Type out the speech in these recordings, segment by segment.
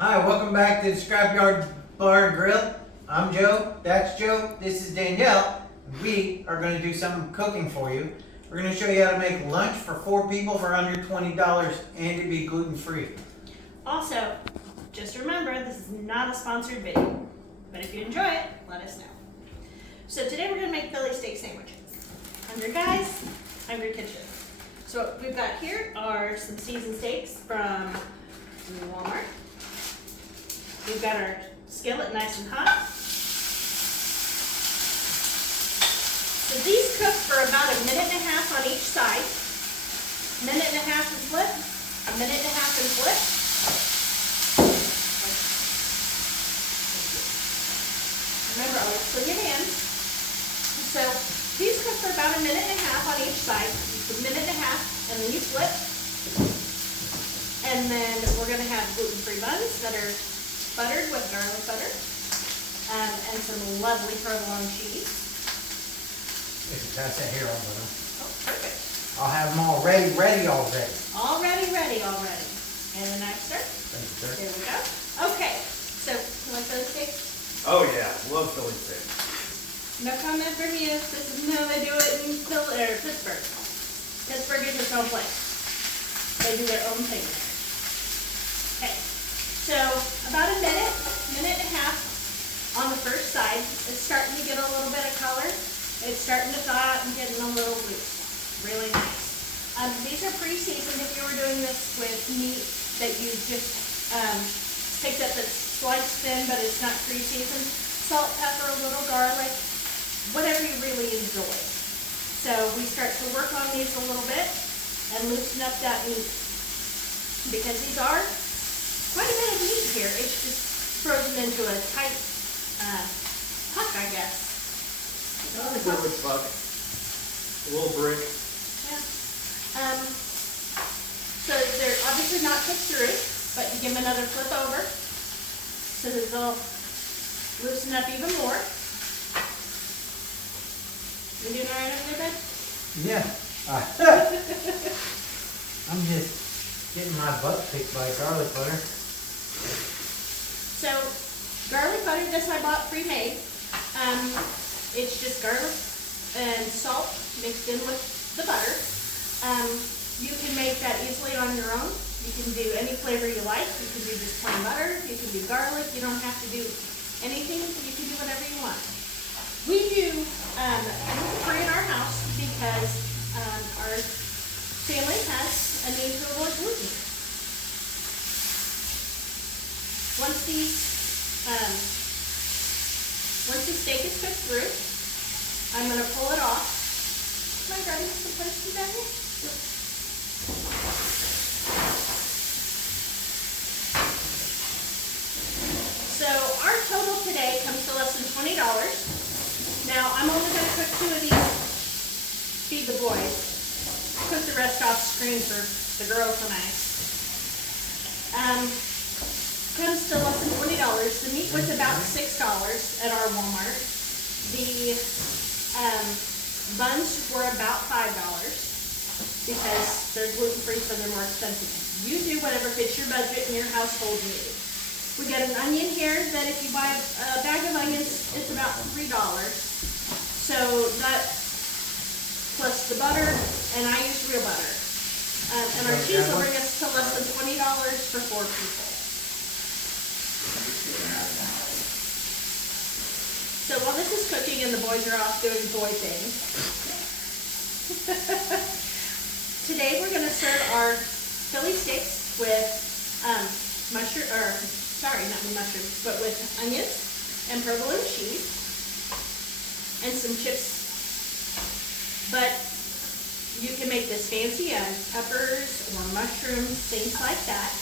Hi, welcome back to the Scrapyard Bar and Grill. I'm Joe, that's Joe, this is Danielle. We are going to do some cooking for you. We're going to show you how to make lunch for 4 people for under $20 and to be gluten-free. Also, just remember, this is not a sponsored video, but if you enjoy it, let us know. So today we're going to make Philly steak sandwiches. Hungry guys, hungry kitchen. So what we've got here are some seasoned steaks from Walmart. We've got our skillet nice and hot. So these cook for about a minute and a half on each side. Minute and a half and flip, a minute and a half and flip. Remember, always clean your hands. So these cook for about a minute and a half on each side. A minute and a half, and then you flip. And then we're gonna have gluten-free buns that are buttered with garlic butter, and some lovely provolone cheese. If you pass that here, I'll put them. Oh, perfect. I'll have them all ready already. Already. And the knife, sir. Thank you, sir. There we go. Okay, so you like those steaks? Oh yeah, love Philly steak. No comment from you. This is how they do it in Pittsburgh. Pittsburgh is its own place. They do their own thing there. Okay, so about a minute and a half on the first side. It's starting to get a little bit of color. It's starting to thaw out and getting a little loose. Really nice. These are pre-seasoned. If you were doing this with meat that you just picked up that's sliced thin but it's not pre-seasoned, salt, pepper, a little garlic, whatever you really enjoy. So we start to work on these a little bit and loosen up that meat, because these are quite a bit of meat here. It's just frozen into a tight puck, I guess. Really fuck. A little brick. Yeah. So they're obviously not cooked through, but you give them another flip over so that they'll loosen up even more. You doing all right over there, bud? Yeah. I'm just getting my butt kicked by garlic butter. So garlic butter, this I bought pre-made. It's just garlic and salt mixed in with the butter. You can make that easily on your own. You can do any flavor you like. You can do just plain butter. You can do garlic. You don't have to do anything. You can do whatever you want. We do gluten-free in our house because our family has a need to avoid gluten. Once the steak is cooked through, I'm going to pull it off. Am I grabbing some toasty down here? So our total today comes to less than $20. Now I'm only going to cook 2 of these, feed the boys. Cook the rest off screen for the girls and I. Comes to less than $20. The meat was about $6 at our Walmart. The buns were about $5 because they're gluten-free, so they're more expensive. You do whatever fits your budget and your household needs. We got an onion here that if you buy a bag of onions, it's about $3. So that plus the butter, and I use real butter. And our cheese will bring us to less than $20 for 4 people. So while this is cooking and the boys are off doing boy things, today we're going to serve our Philly steaks with mushrooms, but with onions and provolone cheese and some chips. But you can make this fancy as peppers or mushrooms, things like that.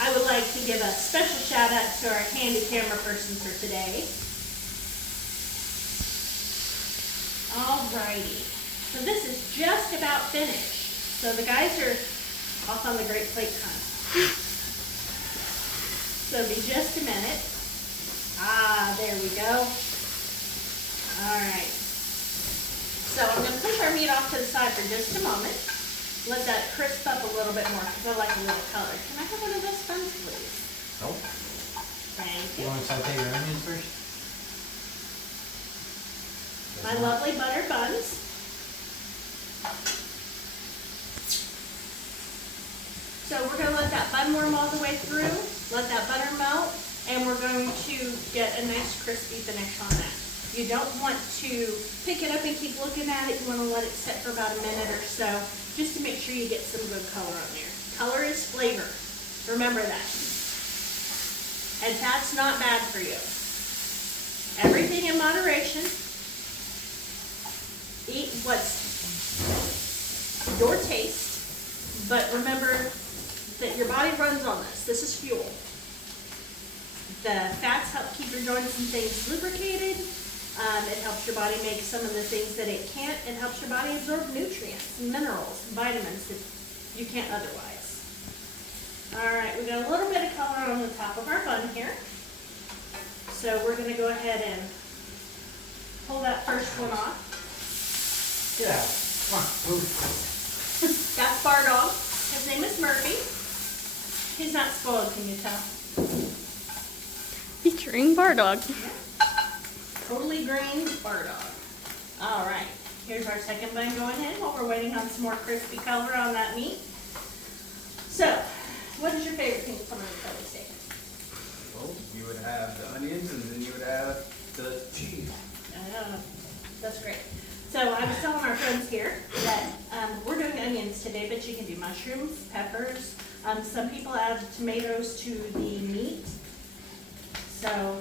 I would like to give a special shout out to our handy camera person for today. Alrighty, so this is just about finished. So the guys are off on the Great Plate hunt. So be just a minute. There we go. Alright. So I'm going to push our meat off to the side for just a moment. Let that crisp up a little bit more because I like a little color. Can I have one of those buns, please? You want to saute your onions first? My lovely butter buns. So we're gonna let that bun warm all the way through, let that butter melt, and we're going to get a nice crispy finish on that. You don't want to pick it up and keep looking at it. You wanna let it sit for about a minute or so, just to make sure you get some good color on there. Color is flavor. Remember that. And fat's not bad for you. Everything in moderation. Eat what's your taste, but remember that your body runs on this. This is fuel. The fats help keep your joints and things lubricated. It helps your body make some of the things that it can't. It helps your body absorb nutrients, minerals, vitamins that you can't otherwise. All right, we got a little bit of color on the top of our bun here. So we're gonna go ahead and pull that first one off. Yeah. Come on, move. That's Bar Dog. His name is Murphy. He's not spoiled, can you tell? Featuring Bar Dog. Totally green Bar Dog. All right, here's our second bun going in while we're waiting on some more crispy color on that meat. So, what is your favorite thing from a Philly steak? Well, you would have the onions and then you would have the cheese. That's great. So I was telling our friends here that we're doing onions today, but you can do mushrooms, peppers. Some people add tomatoes to the meat. So,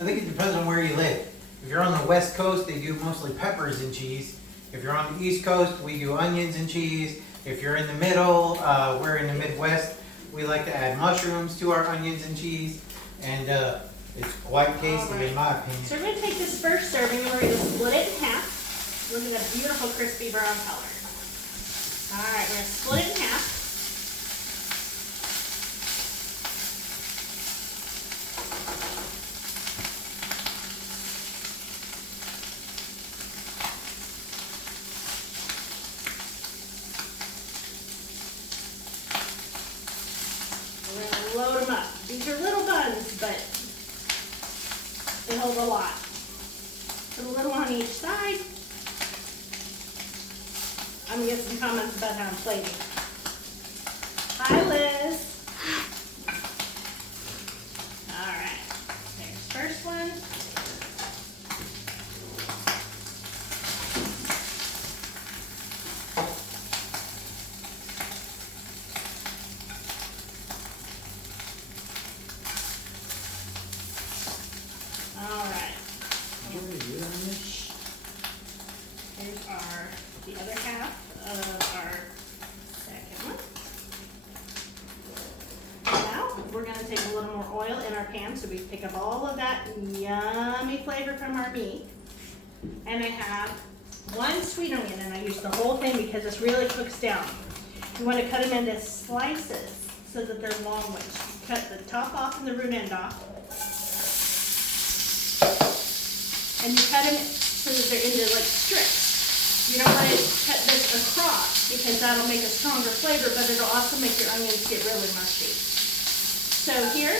I think it depends on where you live. If you're on the West Coast, they do mostly peppers and cheese. If you're on the East Coast, we do onions and cheese. If you're in the middle, we're in the Midwest, we like to add mushrooms to our onions and cheese. And it's quite tasty in my opinion. so we're going to take this first serving and we're going to split it in half. Look at that beautiful crispy brown color. All right, we're going to split it in half. We're going to load them up. These are little buns, but they hold a lot. Put a little on each side. I'm going to get some comments about how I'm plating. Hi, Liz. All right. There's first one. All right. Did you already do onions? Here's the other half of our second one. Now, we're gonna take a little more oil in our pan so we pick up all of that yummy flavor from our meat. And I have one sweet onion, and I use the whole thing because this really cooks down. You wanna cut them into slices so that they're long ones. Cut the top off and the root end off. And you cut them so that they're into like strips. You don't want to cut this across because that'll make a stronger flavor, but it'll also make your onions get really mushy. So here,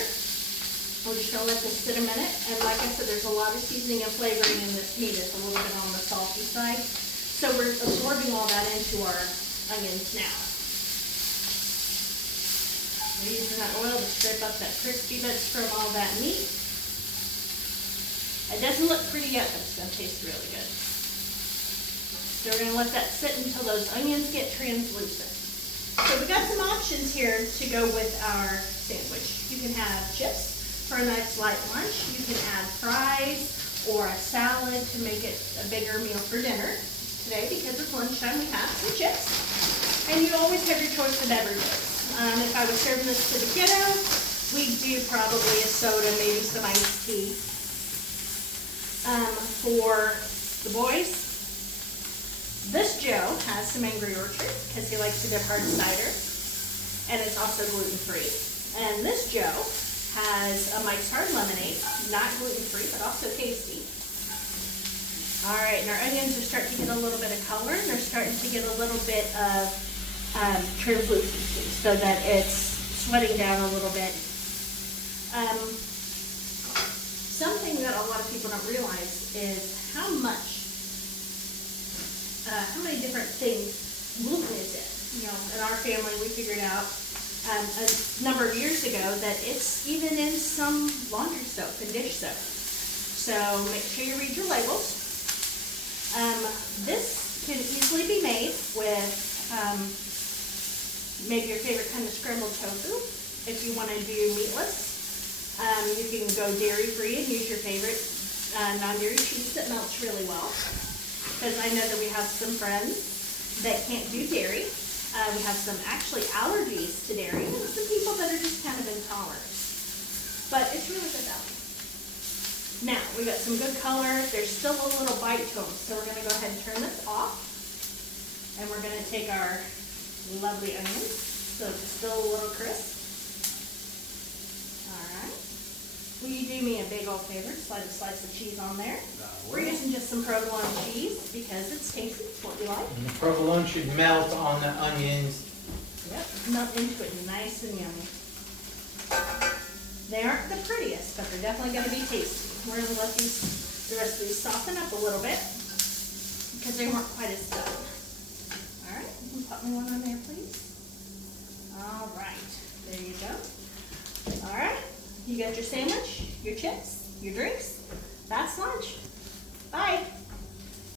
we're just gonna let this sit a minute. And like I said, there's a lot of seasoning and flavoring in this meat. It's a little bit on the salty side. So we're absorbing all that into our onions now. We're using that oil to strip up that crispy bits from all that meat. It doesn't look pretty yet, but it's going to taste really good. So we're going to let that sit until those onions get translucent. So we got some options here to go with our sandwich. You can have chips for a nice light lunch. You can add fries or a salad to make it a bigger meal for dinner. Today, because it's lunchtime, we have some chips. And you always have your choice of beverages. If I was serving this to the kiddos, we'd do probably a soda, maybe some iced tea. For the boys, this Joe has some Angry Orchard because he likes to dip hard cider, and it's also gluten-free. And this Joe has a Mike's Hard Lemonade, not gluten-free, but also tasty. All right, and our onions are starting to get a little bit of color, and they're starting to get a little bit of translucency so that it's sweating down a little bit. Something that a lot of people don't realize is how many different things gluten is in. You know, in our family, we figured out a number of years ago that it's even in some laundry soap and dish soap. So make sure you read your labels. This can easily be made with maybe your favorite kind of scrambled tofu. If you want to do meatless, you can go dairy-free and use your favorite non-dairy cheese that melts really well. Because I know that we have some friends that can't do dairy. We have some actually allergies to dairy, and some people that are just kind of intolerant. But it's really good value. Now, we got some good color. There's still a little bite to them, so we're going to go ahead and turn this off. And we're going to take our lovely onions, so it's still a little crisp. Alright. Will you do me a big old favor? Slide a slice of cheese on there. We're using just some provolone cheese because it's tasty. It's what we like. And the provolone should melt on the onions. Yep, melt into it nice and yummy. They aren't the prettiest, but they're definitely going to be tasty. We're going to let the rest of these soften up a little bit because they weren't quite as done. All right, you can put me one on there, please. All right, there you go. All right, you got your sandwich, your chips, your drinks. That's lunch. Bye.